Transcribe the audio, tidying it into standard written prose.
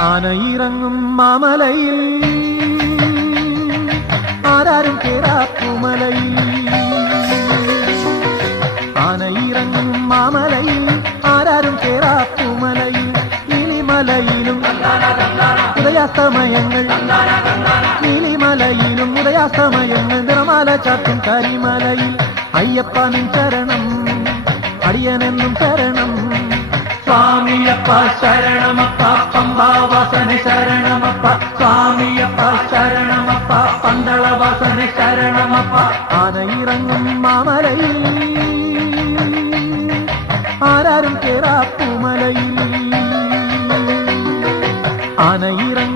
ആനയിറങ്ങും മാമലയിൽ ആരാരും കേറാപ്പുമലയിൽ. ആനയിറങ്ങും മാമലയിൽ ആരാരും കേറാപ്പുമലയിൽ. നീലിമലയിലും ഉദയാസ്തമയങ്ങൾ, നീലിമലയിലും ഉദയാസ്തമയങ്ങൾ. നിറമാല ചാത്തും കരിമലയിൽ. അയ്യപ്പ നിൻ ശരണം, അടിയനെന്നും ശരണം. സ്വാമിയപ്പ ശരണമപ്പ, പമ്പാവാസന ശരണമപ്പ. സ്വാമിയപ്പ ശരണമപ്പ, പന്തളവാസന ശരണമപ്പ. ആനയിറങ്ങും മാമലയിൽ ആരാരും കേറാപ്പുമലയിൽ. ആനയിറങ്ങും